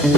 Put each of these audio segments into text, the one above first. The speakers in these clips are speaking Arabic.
ليك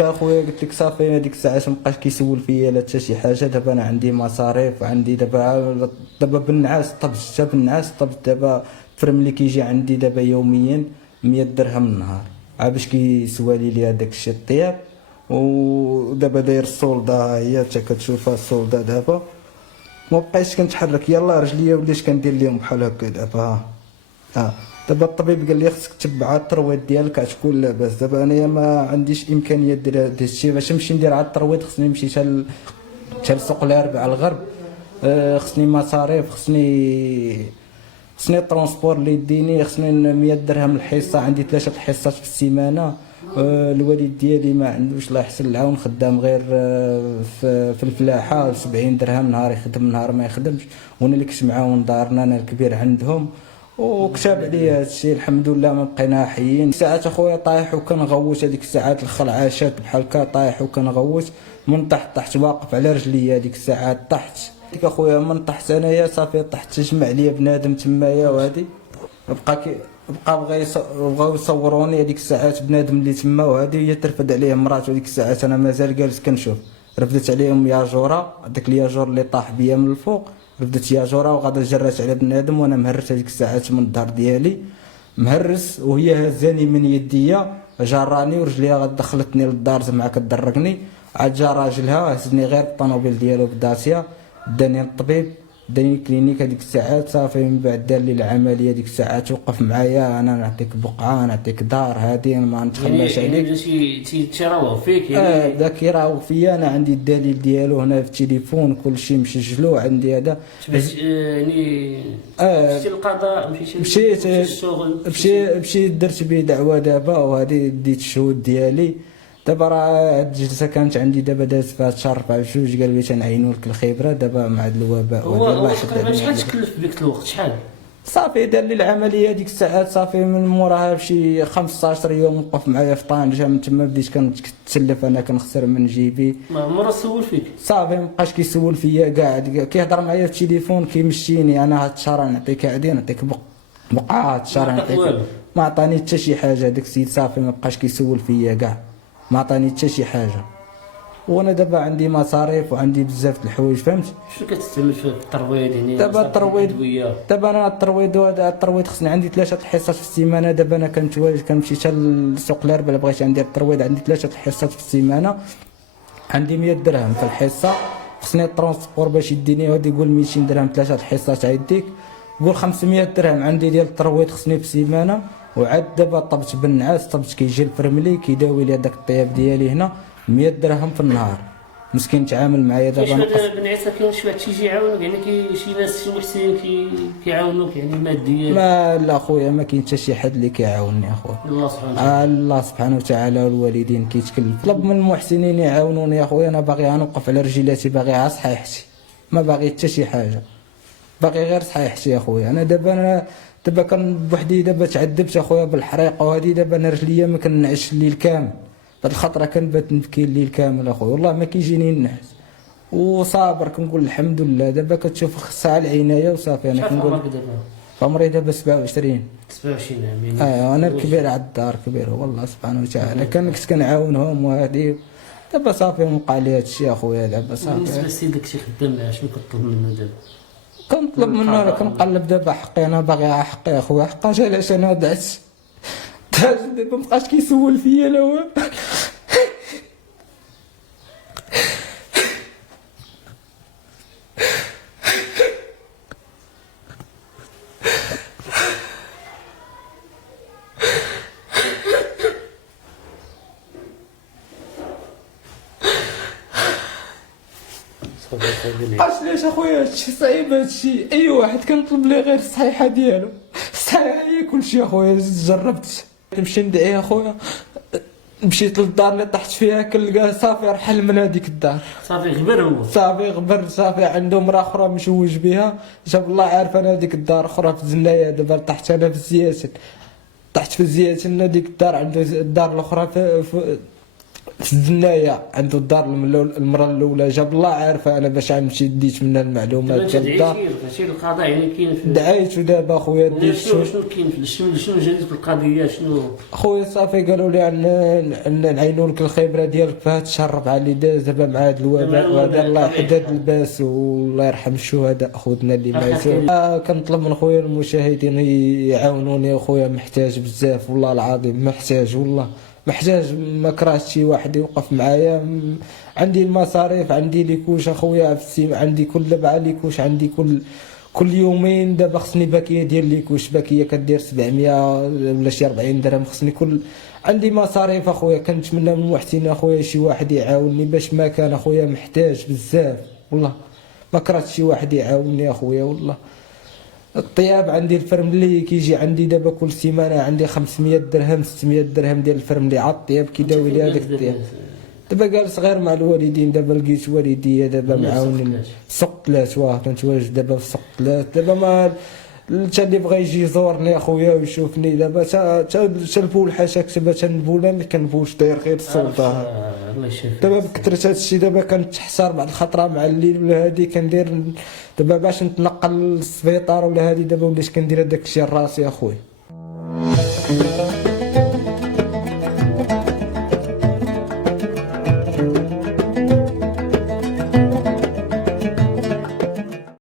اخويا قلت لك صافي هذيك الساعات مابقاش كيسول فيا لا حتى شي حاجه. دابا انا عندي مصاريف وعندي دابا بالنعاس طبت حتى بالنعاس طبت. دابا الفرم اللي كيجي عندي دابا يوميا 100 درهم النهار باش كيسوالي لي هذاك الشيء الطياب. ودابا داير السولدا هي حتى كتشوفها السولدا دابا ما بقيتش كنتحرك. يلا رجليا وليت كندير لهم بحال هكا دابا. دابا الطبيب قال لي خصك تبع الترويض ديالك كتكون لاباس. دابا انايا ما عنديش امكانيه ندير هذا الشيء. باش نمشي ندير عاد الترويض خصني نمشي حتى لسوق الاربعاء الغرب. خصني مصاريف، خصني الترونسبور اللي يديني، خصني 100 درهم الحصه. عندي 3 حصات في السيمانه. الوالد ديالي ما عندوش الله يحسن العون، خدام غير في الفلاحه 70 درهم نهار يخدم نهار ما يخدمش. وانا اللي كنت معاون دارنا انا الكبير عندهم وكتاب عليا هذا الشيء. الحمد لله ما بقينا حيين. ساعات اخويا طايح وكنغوت هذيك الساعات الخلعاشات بحال هكا طايح وكنغوت من تحت واقف على رجليا هذيك الساعات طحت. ديك اخويا من طحت انايا صافي طحت تجمع عليا بنادم تمايا وهادي بقاو يصوروني هذيك الساعات بنادم اللي تما وهادي هي ترفد عليه مراته. هذيك الساعات انا مازال جالس كنشوف. رفدت عليهم ياجوره، داك الياجور اللي طاح بيا من الفوق رفدت ياجوره وغادا جرات على بنادم وانا مهرس هذيك الساعات من الدار ديالي مهرس. وهي هزاني من يديا جراني ورجليها غا دخلتني للدار زعما كدرقني. عاد جا راجلها هزني غير الطوموبيل ديالو بداسيا داني للطبيب داني كلينيك. هذيك الساعات صافي من بعد دار لي العمليه. ديك الساعات وقف معايا انا نعطيك بقعه نعطيك دار هادي ما نتخلاش عليك. يعني تيراوغ فيك يعني داك يراوغ فيا. انا عندي الدليل ديالو هنا في التليفون كلشي مسجلو عندي. هذا يعني مشيتي للقضاء مشيت للشغل مشيت درت به دعوه دابا وهذه ديت الشهود ديالي. دابا راه هاد الجلسه كانت عندي دابا دازت فيها شهر 4 قال لي تنعينوا لك الخبره دابا مع هاد الوباء. هو شحال تكلف بك الوقت شحال؟ صافي دار لي العمليه ديك الساعات صافي من موراها بشي 15 يوم وقف معايا في طنجه. من تما بديت كنتسلف انا كنخسر من جيبي. ما عمره سول فيك؟ صافي مابقاش كيسول فيا قاعد كيهضر معايا في التليفون كيمشيني. انا هاد الشهر نعطيك هادي نعطيك بقعه. هاد الشهر نعطيك ما عطاني حتى شي حاجه. داك السيد صافي مابقاش كيسول فيا كاع ما عطاني حتى شي حاجه. وانا دابا عندي مصاريف وعندي بزاف د الحوايج فهمت. شنو كتستعمل في الترويض يعني؟ دابا الترويض دابا انا الترويض خصني عندي 3 حصص في السيمانه. دابا انا كنمشي حتى لسوق الاربعاء بغيت ندير الترويض عندي 3 حصص في السيمانه. عندي 100 درهم في الحصه. خصني الترونسبور باش يديني غادي يقول 200 درهم 3 حصات عيديك قول 500 درهم عندي ديال الترويض خصني في السيمانه. وعاد دابا طبت بالنعاس طبت كيجي الفرملي كيداوي لي هذاك الطياب ديالي هنا 100 درهم في النهار. مسكين تعامل معايا دابا نقص. بالنعاسه كاين شي واحد تيجي يعاونك يعني شي ناس شي محسنين كيعاونوك يعني ماديا؟ ما لا خويا ما كاين حتى شي حد اللي كيعاونني اخويا. الله سبحانه وتعالى والوالدين كيتكلف. طلب من المحسنين يعاونوني يا خويا. انا باغي نوقف على رجلاتي باغي صحيحتي ما باغي حتى شي حاجه باغي غير صحيحتي يا خويا. انا دابا دابا كان بوحدي دابا تعذبت اخويا بالحريق، وهادي دابا انا رجليا ما كنعش الليل كامل. هاد الخطره كنبات نبكي الليل كامل اخويا، والله ما كيجيني النعس وصابر. كنقول الحمد لله. دابا كتشوف الساعه العنايه وصافي. انا شحال كنقول عمرك دابا؟ عمري دابا 27. 27 عام يعني. انا الكبير على الدار، كبير والله سبحانه وتعالى. كنت كنعاونهم وهادي. دابا صافي وقع لي هادشي اخويا. دابا بالنسبه صافي لسيدك شي خدام معاه شنو كطلب منه دابا؟ كنطلب منه، انا كنقلب دابا حقي. انا باغي حقي اخويا، حقاش علاش انا دعت دابا مبقاش كيسول فيا لا هو. عرفت علاش اخويا هادشي صعيب؟ هادشي اي واحد كنطلب ليه غير الصحيحه ديالو. الصحيحه هي كلشي اخويا. جربت نمشي ندعي اخويا، مشيت للدار اللي طحت فيها كنلقاه صافي رحل من هذيك الدار. صافي غبر هو. صافي غبر. صافي عنده مرا اخرى مشوج بها. جاب الله عارف انا هذيك الدار اخرى في زنايا. دابا طحت انا في الزياتن، طحت في الزياتن. هذيك الدار عنده الدار الاخرى في الزنايا، عنده الدار المرة الأولى. جاب الله عارفة أنا باش غنمشي ديت منها المعلومات ديال الدار. ماشي القضاء يعني كاين في دعيت ودابا خويا ديت شنو كاين شنو جديد في القضيه شنو؟ خويا صافي قالوا لي نعينوا لك الخبرة ديالك في هاد الشهر 4 اللي داز دابا مع هاد الوباء، وهذا الله يحدد الباس والله يرحم الشهداء خوتنا اللي ماتوا. كنطلب من خويا المشاهدين يعاونوني اخويا، محتاج بزاف والله العظيم، محتاج والله محتاج. ما كرهتش شي واحد يوقف معايا. عندي المصاريف، عندي ليكوش اخويا في عندي كل دابا ليكوش، عندي كل يومين دابا خصني باكيه ديال ليكوش. باكيه كدير 700 ولا شي 40 درهم خصني عندي مصاريف اخويا. كنتمنى من المحسنين اخويا شي واحد يعاونني باش ما كان اخويا محتاج بزاف والله. ما كرهتش شي واحد يعاونني اخويا والله. الطياب عندي الفرم اللي كيجي عندي دابا كل سيمانه عندي 500 درهم 600 درهم ديال الفرم اللي عاد الطياب كيداوي لي هذاك الطياب. دابا جالس غير مع الوالدين. دابا لقيت والديا دابا معاونين سوق 3. كنت واجد دابا في سوق 3. دابا ما حتى اللي بغى يجي يزورني اخويا ويشوفني دابا تا البول حاشا كتبها تنبولا ما كنبولش داير غير السلطه. الله يشافيك. دابا بكثرة هادشي دابا كنتحسر بعد الخطره مع الليل ولا هادي كندير دابا باش نتنقل للسبيطار ولا هادي. دابا وليت كندير هذاك الشيء لراسي اخويا.